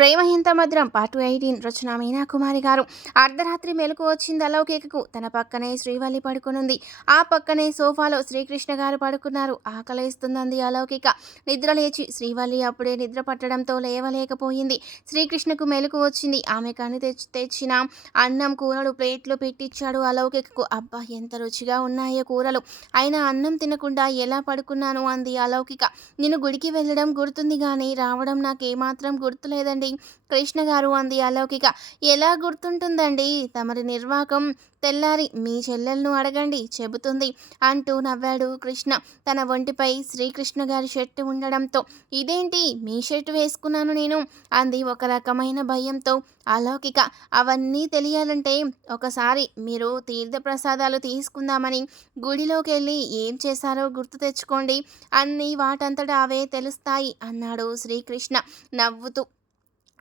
ప్రేమహింత మధురం part eighteen రచన మీనాకుమారి గారు. అర్ధరాత్రి మెలకు వచ్చింది అలౌకికకు. తన పక్కనే శ్రీవల్లి పడుకునుంది. ఆ పక్కనే సోఫాలో శ్రీకృష్ణ గారు పడుకున్నారు. ఆకలేస్తుందంది అలౌకిక. నిద్ర లేచి శ్రీవల్లి అప్పుడే నిద్ర పట్టడంతో లేవలేకపోయింది. శ్రీకృష్ణకు మెలకు వచ్చింది. ఆమె కని తెచ్చి తెచ్చిన అన్నం కూరలు ప్లేట్లో పెట్టించాడు అలౌకికకు. అబ్బా ఎంత రుచిగా ఉన్నాయో కూరలు. అయినా అన్నం తినకుండా ఎలా పడుకున్నాను అంది అలౌకిక. నేను గుడికి వెళ్ళడం గుర్తుంది కానీ రావడం నాకు ఏమాత్రం గుర్తులేదండి. కృష్ణ గారు అంది అలౌకిక. ఎలా గుర్తుంటుందండి? తమరి నిర్వాకం తెల్లారి మీ చెల్లెలను అడగండి చెబుతుంది అంటూ నవ్వాడు కృష్ణ. తన ఒంటిపై శ్రీకృష్ణ గారి షర్టు ఉండడంతో ఇదేంటి? మీ షర్టు వేసుకున్నాను నేను అంది ఒక రకమైన భయంతో అలౌకిక. అవన్నీ తెలియాలంటే ఒకసారి మీరు తీర్థప్రసాదాలు తీసుకుందామని గుడిలోకి వెళ్ళి ఏం చేశారో గుర్తు తెచ్చుకోండి అన్నీ వాటంతటా అవే తెలుస్తాయి అన్నాడు శ్రీకృష్ణ నవ్వుతూ.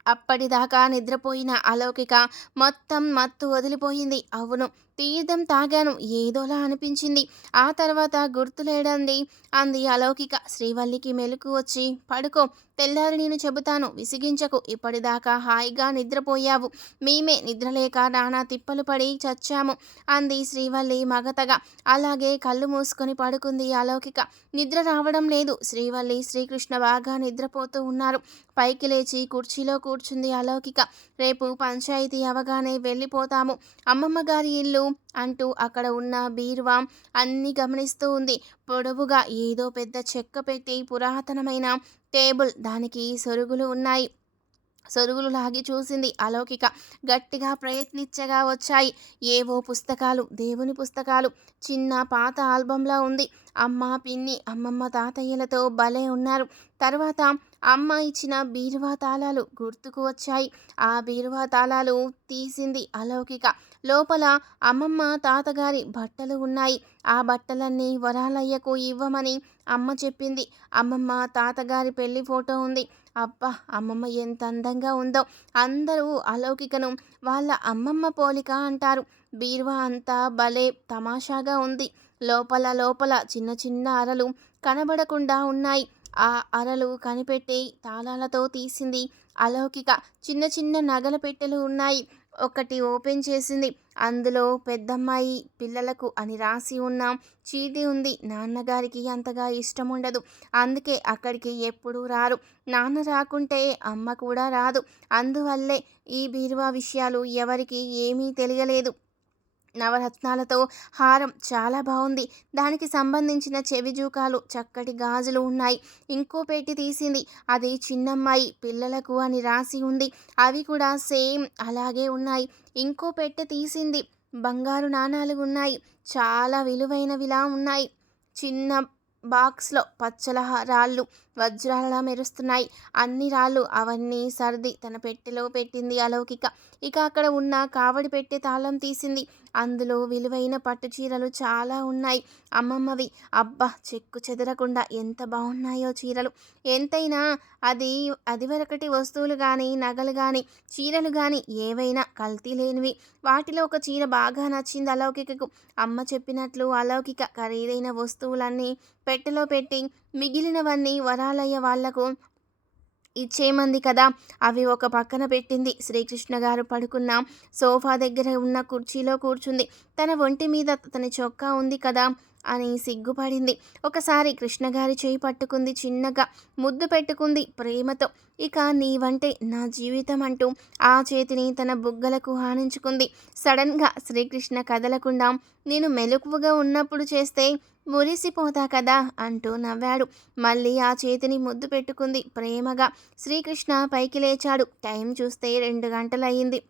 అప్పటిదాకా నిద్రపోయిన అలౌకిక మొత్తం మత్తు వదిలిపోయింది. అవును తీర్థం తాగాను. ఏదోలా అనిపించింది. ఆ తర్వాత గుర్తులేడండి. అంది అలౌకిక. శ్రీవల్లికి మెలకు వచ్చి పడుకో తెల్లారి నేను చెబుతాను. విసిగించకు. ఇప్పటిదాకా హాయిగా నిద్రపోయావు. మేమే నిద్రలేక నానా తిప్పలు పడి చచ్చాము. అంది శ్రీవల్లి మగతగా. అలాగే కళ్ళు మూసుకొని పడుకుంది అలౌకిక. నిద్ర రావడం లేదు. శ్రీవల్లి శ్రీకృష్ణ బాగా నిద్రపోతూ ఉన్నారు. పైకి లేచి కుర్చీలో కూర్చుంది అలౌకిక. రేపు పంచాయతీ అవగానే వెళ్ళిపోతాము. అమ్మమ్మ గారి ఇల్లు అంటూ అక్కడ ఉన్న బీరువా అన్నీ గమనిస్తూ ఉంది. పొడవుగా ఏదో పెద్ద చెక్క పెట్టి పురాతనమైన టేబుల్. దానికి సొరుగులు ఉన్నాయి. సొరుగులు లాగి చూసింది అలౌకిక. గట్టిగా ప్రయత్నించగా వచ్చాయి. ఏవో పుస్తకాలు దేవుని పుస్తకాలు. చిన్న పాత ఆల్బంలా ఉంది. అమ్మ పిన్ని అమ్మమ్మ తాతయ్యలతో భలే ఉన్నారు. తర్వాత అమ్మ ఇచ్చిన బీరువా తాళాలు గుర్తుకు వచ్చాయి. ఆ బీరువా తాళాలు తీసింది అలౌకిక. లోపల అమ్మమ్మ తాతగారి బట్టలు ఉన్నాయి. ఆ బట్టలన్నీ వరాలయ్యకు ఇవ్వమని అమ్మ చెప్పింది. అమ్మమ్మ తాతగారి పెళ్ళి ఫోటో ఉంది. అబ్బా అమ్మమ్మ ఎంత అందంగా ఉందో. అందరూ అలౌకికను. వాళ్ళ అమ్మమ్మ పోలిక అంటారు. బీరువా అంతా భలే తమాషాగా ఉంది. లోపల లోపల చిన్న చిన్న అరలు కనబడకుండా ఉన్నాయి. ఆ అరలు కనిపెట్టి తాళాలతో తీసింది అలౌకిక. చిన్న చిన్న నగల పెట్టెలు ఉన్నాయి. ఒకటి ఓపెన్ చేసింది. అందులో పెద్దమ్మాయి పిల్లలకు అని రాసి ఉన్న చీటీ ఉంది. నాన్నగారికి అంతగా ఇష్టం ఉండదు అందుకే అక్కడికి ఎప్పుడూ రారు. నాన్న రాకుంటే అమ్మ కూడా రాదు. అందువల్లే ఈ బీరువా విషయాలు ఎవరికి ఏమీ తెలియలేదు. నవరత్నాలతో హారం చాలా బాగుంది. దానికి సంబంధించిన చెవి జూకాలు చక్కటి గాజులు ఉన్నాయి. ఇంకో పెట్టి తీసింది. అది చిన్నమ్మాయి పిల్లలకు అని రాసి ఉంది. అవి కూడా సేమ్ అలాగే ఉన్నాయి. ఇంకో పెట్టె తీసింది. బంగారు నాణాలు ఉన్నాయి చాలా విలువైనవిలా ఉన్నాయి. చిన్న బాక్స్లో పచ్చల రాళ్ళు వజ్రాలలా మెరుస్తున్నాయి. అన్ని రాళ్ళు అవన్నీ సర్ది తన పెట్టెలో పెట్టింది అలౌకిక. ఇక అక్కడ ఉన్న కావడి పెట్టె తాళం తీసింది. అందులో విలువైన పట్టు చీరలు చాలా ఉన్నాయి. అమ్మమ్మవి అబ్బా చెక్కు చెదరకుండా ఎంత బాగున్నాయో చీరలు. ఎంతైనా అది అది వరకటి వస్తువులు కానీ నగలు కానీ చీరలు కానీ ఏవైనా కల్తీ లేనివి. వాటిలో ఒక చీర బాగా నచ్చింది అలౌకికకు. అమ్మ చెప్పినట్లు అలౌకిక ఖరీదైన వస్తువులన్నీ పెట్టెలో పెట్టి మిగిలినవన్నీ వరాలయ్య వాళ్ళకు ఇచ్చేమంది కదా. అవి ఒక పక్కన పెట్టింది. శ్రీకృష్ణ గారు పడుకున్న సోఫా దగ్గర ఉన్న కుర్చీలో కూర్చుంది. తన ఒంటి మీద తన చొక్కా ఉంది కదా. అని సిగ్గుపడింది. ఒకసారి కృష్ణగారి చేయి పట్టుకుంది చిన్నగా ముద్దు పెట్టుకుంది ప్రేమతో. ఇక నీవంటే నా జీవితం అంటూ ఆ చేతిని తన బుగ్గలకు హానించుకుంది సడన్గా శ్రీకృష్ణ కదలకుండా నేను మెలకువగా ఉన్నప్పుడు చేస్తే మురిసిపోతా కదా అంటూ నవ్వాడు. మళ్ళీ ఆ చేతిని ముద్దు పెట్టుకుంది ప్రేమగా. శ్రీకృష్ణ పైకి లేచాడు. టైం చూస్తే రెండు గంటలయ్యింది.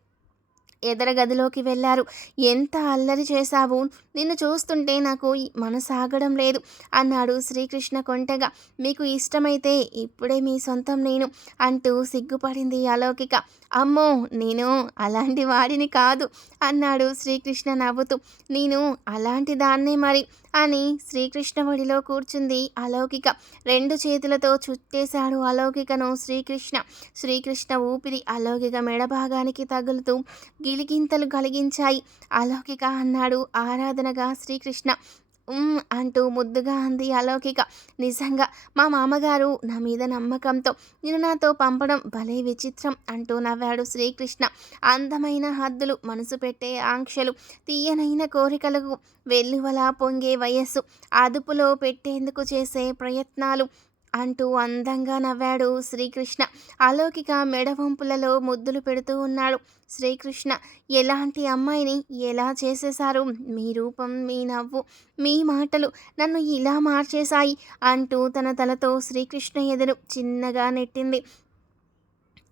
ఎదర గదిలోకి వెళ్ళారు. ఎంత అల్లరి చేశావు? నిన్ను చూస్తుంటే నాకు మనసాగడం లేదు అన్నాడు శ్రీకృష్ణ కొంటెగా. మీకు ఇష్టమైతే ఇప్పుడే మీ సొంతం నేను అంటూ సిగ్గుపడింది అలౌకిక. అమ్మో నేను అలాంటి వాడిని కాదు అన్నాడు శ్రీకృష్ణ నవ్వుతూ. నేను అలాంటి దాన్నే మరి అని శ్రీకృష్ణ ఒడిలో కూర్చుంది అలౌకిక. రెండు చేతులతో చుట్టేశాడు అలౌకికను శ్రీకృష్ణ. శ్రీకృష్ణ ఊపిరి అలౌకిక మెడభాగానికి తగులుతూ గిలిగింతలు కలిగించాయి అలౌకిక అన్నాడు ఆరాధనగా శ్రీకృష్ణ "ఉమ్" అంటూ ముద్దుగా అంది అలౌకిక. నిజంగా మా మామగారు నా మీద నమ్మకంతో నేను నాతో పంపడం భలే విచిత్రం అంటూ నవ్వాడు శ్రీకృష్ణ. అందమైన హద్దులు, మనసు పెట్టే ఆంక్షలు, తీయనైన కోరికలకు వెల్లువలా పొంగే వయస్సు, అదుపులో పెట్టేందుకు చేసే ప్రయత్నాలు అంటూ అందంగా నవ్వాడు శ్రీకృష్ణ. అలౌకిక మెడవంపులలో ముద్దులు పెడుతూ ఉన్నాడు శ్రీకృష్ణ. ఎలాంటి అమ్మాయిని ఎలా చేసేశారు? మీ రూపం, మీ నవ్వు, మీ మాటలు నన్ను ఇలా మార్చేశాయి అంటూ తన తలతో శ్రీకృష్ణ ఎదురు చిన్నగా నెట్టింది.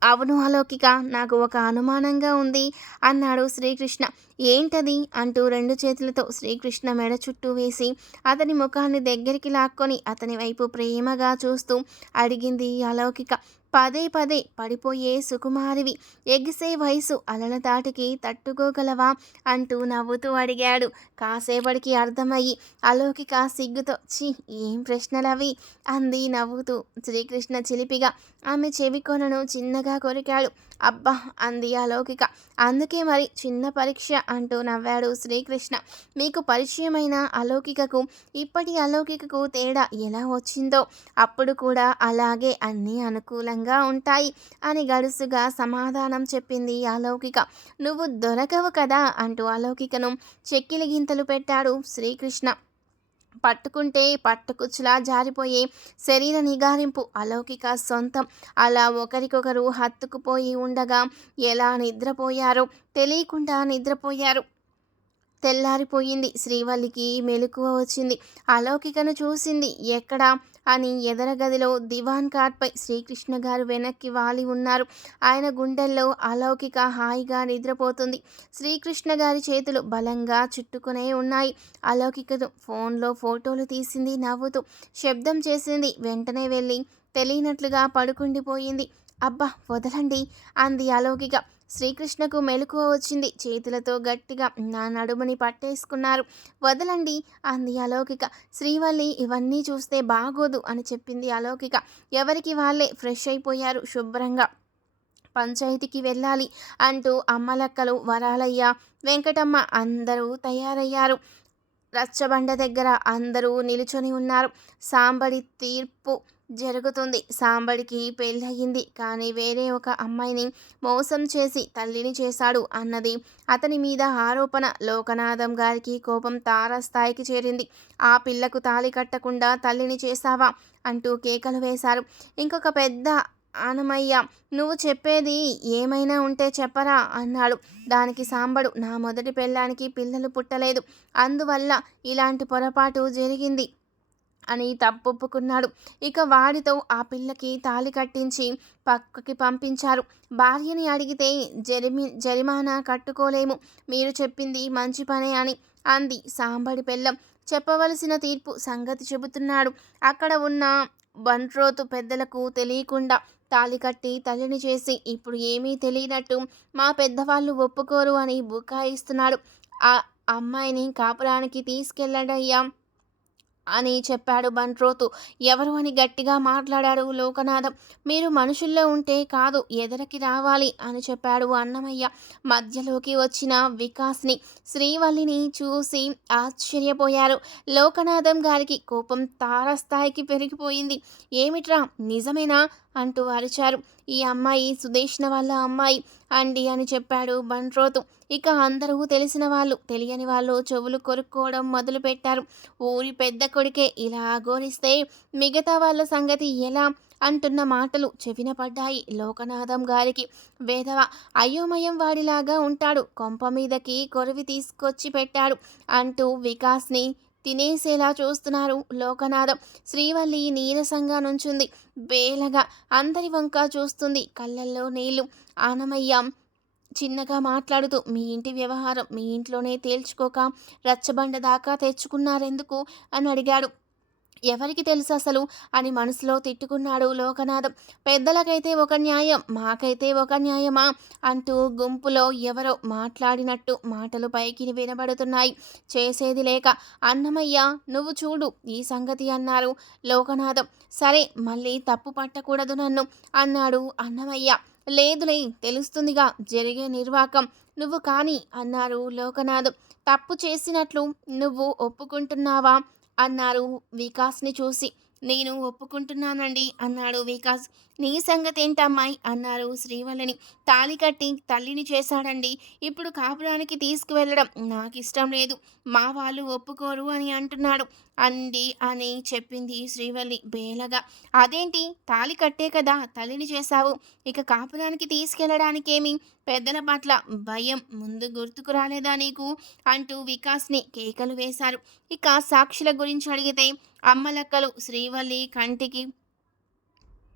అవును అలౌకిక నాకు ఒక అనుమానంగా ఉంది అన్నాడు శ్రీకృష్ణ. ఏంటది? అంటూ రెండు చేతులతో శ్రీకృష్ణ మెడ చుట్టూ వేసి అతని ముఖాన్ని దగ్గరికి లాక్కొని అతని వైపు ప్రేమగా చూస్తూ అడిగింది అలౌకిక. పదే పదే పడిపోయే సుకుమారివి ఎగిసే వయసు అలల తాటికి తట్టుకోగలవా అంటూ నవ్వుతూ అడిగాడు. కాసేపటికి అర్థమయ్యి అలౌకిక సిగ్గుతో చి ఏం ప్రశ్నలవి అంది నవ్వుతూ. శ్రీకృష్ణ చిలిపిగా ఆమె చెవి కొనను చిన్నగా కొరికాడు. అబ్బా అంది అలౌకిక. అందుకే మరి చిన్న పరీక్ష అంటూ నవ్వాడు శ్రీకృష్ణ. మీకు పరిచయమైన అలౌకికకు ఇప్పటి అలౌకికకు తేడా ఎలా వచ్చిందో అప్పుడు కూడా అలాగే అన్నీ అనుకూలంగా ఉంటాయి అని గడుసుగా సమాధానం చెప్పింది అలౌకిక. నువ్వు దొరకవు కదా అంటూ అలౌకికను చెక్కిలి గింతలు పెట్టాడు శ్రీకృష్ణ. పట్టుకుంటే పట్టుకుచ్చులా జారిపోయే శరీర నిగారింపు అలౌకిక సొంతం. అలా ఒకరికొకరు హత్తుకుపోయి ఉండగా ఎలా నిద్రపోయారో తెలియకుండా నిద్రపోయారు. తెల్లారిపోయింది. శ్రీవల్లికి మెలకువ వచ్చింది. అలౌకికను చూసింది. ఎక్కడ అని ఎదర గదిలో దివాన్ శ్రీకృష్ణ గారు వెనక్కి వాలి ఉన్నారు. ఆయన గుండెల్లో అలౌకిక హాయిగా నిద్రపోతుంది. శ్రీకృష్ణ గారి చేతులు బలంగా చుట్టుకునే ఉన్నాయి. అలౌకికను ఫోన్లో ఫోటోలు తీసింది నవ్వుతూ. శబ్దం చేసింది. వెంటనే వెళ్ళి తెలియనట్లుగా పడుకుండిపోయింది. అబ్బా వదలండి అంది అలౌకిక. శ్రీకృష్ణకు మెలకువ వచ్చింది. చేతులతో గట్టిగా నా నడుముని పట్టేసుకున్నారు. వదలండి అంది అలౌకిక. శ్రీవల్లి ఇవన్నీ చూస్తే బాగోదు అని చెప్పింది అలౌకిక. ఎవరికి వాళ్ళే ఫ్రెష్ అయిపోయారు శుభ్రంగా. పంచాయతీకి వెళ్ళాలి అంటూ అమ్మలక్కలు, వరాలయ్య, వెంకటమ్మ అందరూ తయారయ్యారు. రచ్చబండ దగ్గర అందరూ నిలుచొని ఉన్నారు. సాంబడి తీర్పు జరుగుతుంది. సాంబడికి పెళ్ళయింది. కానీ వేరే ఒక అమ్మాయిని మోసం చేసి తల్లిని చేశాడు అన్నది అతని మీద ఆరోపణ. లోకనాథం గారికి కోపం తారస్థాయికి చేరింది. ఆ పిల్లకు తాళి కట్టకుండా తల్లిని చేశావా అంటూ కేకలు వేశారు. ఇంకొక పెద్ద ఆనమయ్య నువ్వు చెప్పేది ఏమైనా ఉంటే చెప్పరా అన్నాడు. దానికి సాంబడు నా మొదటి పెళ్ళానికి పిల్లలు పుట్టలేదు. అందువల్ల ఇలాంటి పొరపాటు జరిగింది అని తప్పొప్పుకున్నాడు. ఇక వాడితో ఆ పిల్లకి తాళి కట్టించి పక్కకి పంపించారు. భార్యని అడిగితే జరిమి జరిమానా కట్టుకోలేము. మీరు చెప్పింది మంచి పనే అని అంది సాంబడి పెళ్ళం చెప్పవలసిన తీర్పు సంగతి చెబుతున్నాడు. అక్కడ ఉన్న బంట్రోతు పెద్దలకు తెలియకుండా తాళి కట్టి తల్లిని చేసి ఇప్పుడు ఏమీ తెలియనట్టు మా పెద్దవాళ్ళు ఒప్పుకోరు అని బుకాయిస్తున్నాడు. ఆ అమ్మాయిని కాపురానికి తీసుకెళ్ళడయ్యా అని చెప్పాడు బంట్రోతు. ఎవరు అని గట్టిగా మాట్లాడాడు లోకనాథం. మీరు మనుషుల్లో ఉంటే కాదు ఎదరకి రావాలి అని చెప్పాడు అన్నమయ్య. మధ్యలోకి వచ్చిన వికాస్ని, శ్రీవల్లిని చూసి ఆశ్చర్యపోయారు. లోకనాథం గారికి కోపం తారస్థాయికి పెరిగిపోయింది. ఏమిట్రా నిజమేనా అంటూ అరిచారు. ఈ అమ్మాయి సుదేష్ణ వాళ్ళ అమ్మాయి అండి అని చెప్పాడు బంట్రోతు. ఇక అందరూ తెలిసిన వాళ్ళు తెలియని వాళ్ళు చెవులు కొరుక్కోవడం మొదలుపెట్టారు. ఊరి పెద్ద కొడుకే ఇలా అఘోరిస్తే మిగతా వాళ్ళ సంగతి ఎలా అంటున్న మాటలు చెవిన పడ్డాయి లోకనాథం గారికి. వేధవ అయోమయం వాడిలాగా ఉంటాడు. కొంప మీదకి కొరివి తీసుకొచ్చి పెట్టాడు అంటూ వికాస్ని తినేసేలా చూస్తున్నారు లోకనాథం. శ్రీవల్లి నీరసంగా నుంచుంది. బేలగా అందరి వంక చూస్తుంది. కళ్ళల్లో నీళ్ళు. ఆనమయ్య చిన్నగా మాట్లాడుతూ మీ ఇంటి వ్యవహారం మీ ఇంట్లోనే తేల్చుకోక రచ్చబండ దాకా తెచ్చుకున్నారెందుకు అని అడిగాడు. ఎవరికి తెలుసు అసలు అని మనసులో తిట్టుకున్నాడు లోకనాథం. పెద్దలకైతే ఒక న్యాయం మాకైతే ఒక న్యాయమా అంటూ గుంపులో ఎవరో మాట్లాడినట్టు మాటలు పైకి వినబడుతున్నాయి. చేసేది లేక అన్నమయ్య నువ్వు చూడు ఈ సంగతి అన్నారు లోకనాథం. సరే మళ్ళీ తప్పు పట్టకూడదు నన్ను అన్నాడు అన్నమయ్య. లేదులే తెలుస్తుందిగా జరిగే నిర్వాకం నువ్వు కానీ అన్నారు లోకనాథం తప్పు చేసినట్లు నువ్వు ఒప్పుకుంటున్నావా అన్నారు వికాస్ని చూసి. నేను ఒప్పుకుంటున్నానండి అన్నాడు వికాస్. నీ సంగతి ఏంటమ్మాయి అన్నారు శ్రీవల్లిని. తాళి కట్టి తల్లిని చేశాడండి. ఇప్పుడు కాపురానికి తీసుకువెళ్ళడం నాకు ఇష్టం లేదు. మా వాళ్ళు ఒప్పుకోరు అని అంటున్నాడు. అండి అని చెప్పింది శ్రీవల్లి బేలగా. అదేంటి? తాళి కట్టే కదా తల్లిని చేశావు. ఇక కాపురానికి తీసుకెళ్ళడానికేమి? పెద్దల పట్ల భయం ముందు గుర్తుకు రాలేదా నీకు? అంటూ వికాస్ని కేకలు వేశారు. ఇక సాక్షుల గురించి అడిగితే అమ్మలక్కలు శ్రీవల్లి కంటికి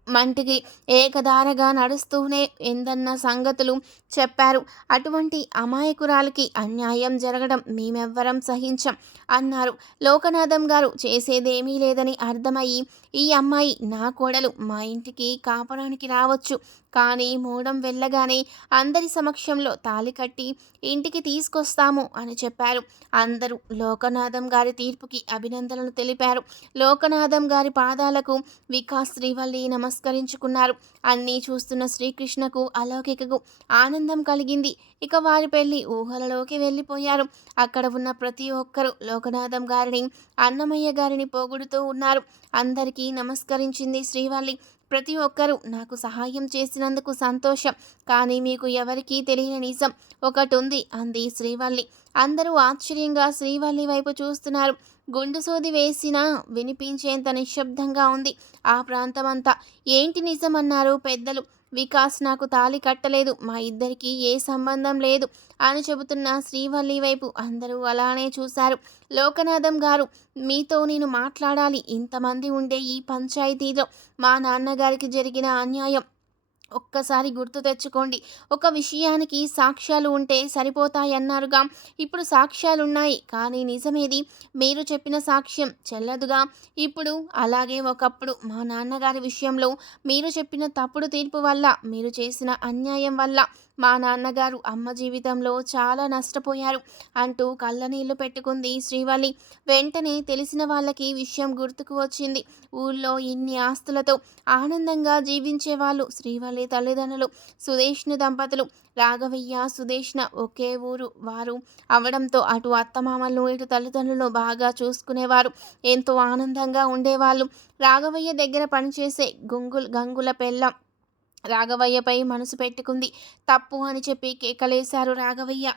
మంటికి ఏకధారగా నడుస్తూనే ఎందన్న సంగతులు చెప్పారు. అటువంటి అమాయకురాలకి అన్యాయం జరగడం మేమెవ్వరం సహించం అన్నారు. లోకనాథం గారు చేసేదేమీ లేదని అర్థమయ్యి ఈ అమ్మాయి నా కోడలు మా ఇంటికి కాపడానికి రావచ్చు. కానీ మూడం వెళ్ళగానే అందరి సమక్షంలో తాలి కట్టి ఇంటికి తీసుకొస్తాము అని చెప్పారు. అందరూ లోకనాథం గారి తీర్పుకి అభినందనలు తెలిపారు. లోకనాథం గారి పాదాలకు వికాస్ శ్రీవల్లి నమస్కరించుకున్నారు. అన్నీ చూస్తున్న శ్రీకృష్ణకు అలౌకికకు ఆనందం కలిగింది. ఇక వారి పెళ్ళి ఊహలలోకి వెళ్ళిపోయారు. అక్కడ ఉన్న ప్రతి ఒక్కరూ లోకనాథం గారిని అన్నమయ్య గారిని పోగొడుతూ ఉన్నారు. అందరికీ నమస్కరించింది శ్రీవల్లి. ప్రతి ఒక్కరూ నాకు సహాయం చేసినందుకు సంతోషం. కానీ మీకు ఎవరికీ తెలియని నిజం ఒకటి ఉంది అంది శ్రీవల్లి. అందరూ ఆశ్చర్యంగా శ్రీవల్లి వైపు చూస్తున్నారు. గుండు సోది వేసినా వినిపించేంత నిశ్శబ్దంగా ఉంది. ఆ ప్రాంతమంతా ఏంటి నిజమన్నారు పెద్దలు. వికాస్ నాకు తాలి కట్టలేదు. మా ఇద్దరికి ఏ సంబంధం లేదు అని చెబుతున్న శ్రీవల్లి వైపు అందరూ అలానే చూశారు. లోకనాథం గారు మీతో నేను మాట్లాడాలి. ఇంతమంది ఉండే ఈ పంచాయతీలో మా నాన్నగారికి జరిగిన అన్యాయం ఒక్కసారి గుర్తు తెచ్చుకోండి. ఒక విషయానికి సాక్ష్యాలు ఉంటే సరిపోతాయన్నారుగా. ఇప్పుడు సాక్ష్యాలున్నాయి. కానీ నిజమేది? మీరు చెప్పిన సాక్ష్యం చెల్లదుగా. ఇప్పుడు అలాగే ఒకప్పుడు మా నాన్నగారి విషయంలో మీరు చెప్పిన తప్పుడు తీర్పు వల్ల మీరు చేసిన అన్యాయం వల్ల మా నాన్నగారు అమ్మ జీవితంలో చాలా నష్టపోయారు అంటూ కళ్ళనీళ్ళు పెట్టుకుంది శ్రీవల్లి. వెంటనే తెలిసిన వాళ్ళకి విషయం గుర్తుకు వచ్చింది. ఊళ్ళో ఇన్ని ఆస్తులతో ఆనందంగా జీవించే వాళ్ళు శ్రీవల్లి తల్లిదండ్రులు సుదేష్ని దంపతులు. రాఘవయ్య సుదేష్ణ ఒకే ఊరు వారు అవడంతో అటు అత్తమామలను ఇటు తల్లిదండ్రులను బాగా చూసుకునేవారు. ఎంతో ఆనందంగా ఉండేవాళ్ళు. రాఘవయ్య దగ్గర పనిచేసే గుంగుల్ గంగుల పెళ్ళం రాఘవయ్యపై మనసు పెట్టుకుంది. తప్పు అని చెప్పి కేకలేశారు రాఘవయ్య.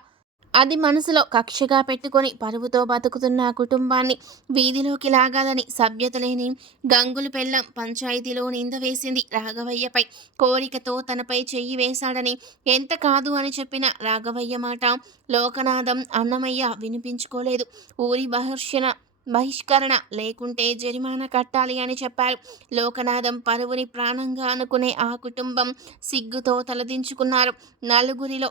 అది మనసులో కక్షగా పెట్టుకొని పరువుతో బతుకుతున్న కుటుంబాన్ని వీధిలోకి లాగాలని సభ్యత లేని గంగులు పెళ్ళం పంచాయతీలో నింద వేసింది రాఘవయ్యపై. కోరికతో తనపై చెయ్యి వేశాడని ఎంత కాదు అని చెప్పిన రాఘవయ్య మాట లోకనాథం అన్నమయ్య వినిపించుకోలేదు. ఊరి బహర్షణ బహిష్కరణ లేకుంటే జరిమానా కట్టాలి అని చెప్పారు. లోకనాథం పరువుని ప్రాణంగా అనుకునే ఆ కుటుంబం సిగ్గుతో తలదించుకున్నారు. నలుగురిలో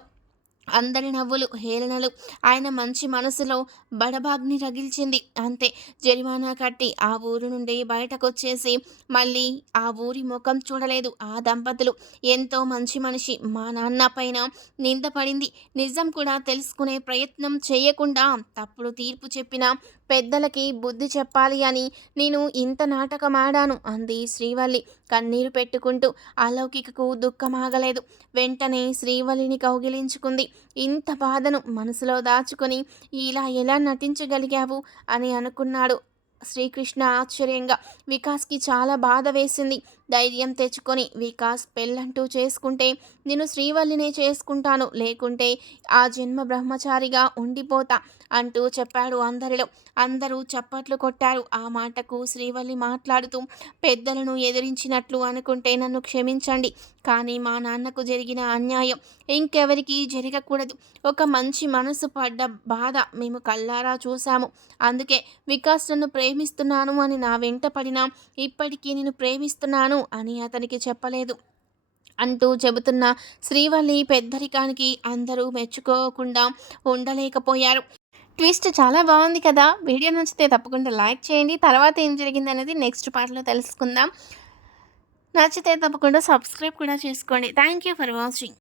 అందరి నవ్వులు హేళనలు. ఆయన మంచి మనసులో బడబాగ్ని రగిల్చింది. అంతే జరిమానా కట్టి ఆ ఊరు నుండి బయటకొచ్చేసి మళ్ళీ ఆ ఊరి ముఖం చూడలేదు. ఆ దంపతులు ఎంతో మంచి మనిషి. మా నాన్న పైన నిందపడింది నిజం కూడా తెలుసుకునే ప్రయత్నం చేయకుండా తప్పుడు తీర్పు చెప్పిన పెద్దలకి బుద్ధి చెప్పాలి అని నేను ఇంత నాటకం ఆడాను అంది శ్రీవల్లి కన్నీరు పెట్టుకుంటూ. అలౌకికకు దుఃఖమాగలేదు. వెంటనే శ్రీవల్లిని కౌగిలించుకుంది. ఇంత బాధను మనసులో దాచుకొని ఇలా ఎలా నటించగలిగావు అని అనుకున్నాడు శ్రీకృష్ణ ఆశ్చర్యంగా. వికాస్కి చాలా బాధ వేసింది. ధైర్యం తెచ్చుకొని వికాస్ పెళ్ళంటూ చేసుకుంటే నేను శ్రీవల్లినే చేసుకుంటాను. లేకుంటే ఆ జన్మ బ్రహ్మచారిగా ఉండిపోతా అంటూ చెప్పాడు అందరిలో. అందరూ చప్పట్లు కొట్టారు. ఆ మాటకు శ్రీవల్లి మాట్లాడుతూ పెద్దలను ఎదిరించినట్లు అనుకుంటే నన్ను క్షమించండి. కానీ మా నాన్నకు జరిగిన అన్యాయం ఇంకెవరికి జరగకూడదు. ఒక మంచి మనసు పడ్డ బాధ మేము కల్లారా చూశాము. అందుకే వికాస్ నన్ను ప్రేమిస్తున్నాను అని నా వెంట పడినా ఇప్పటికీ నేను ప్రేమిస్తున్నాను అని అతనికి చెప్పలేదు. అంటూ చెబుతున్న శ్రీవల్లి పెద్దరికానికి అందరూ మెచ్చుకోకుండా ఉండలేకపోయారు. ట్విస్ట్ చాలా బాగుంది కదా? వీడియో నచ్చితే తప్పకుండా లైక్ చేయండి. తర్వాత ఏం జరిగింది అనేది నెక్స్ట్ పార్ట్లో తెలుసుకుందాం. నచ్చితే తప్పకుండా సబ్స్క్రైబ్ కూడా చేసుకోండి. Thank you for watching.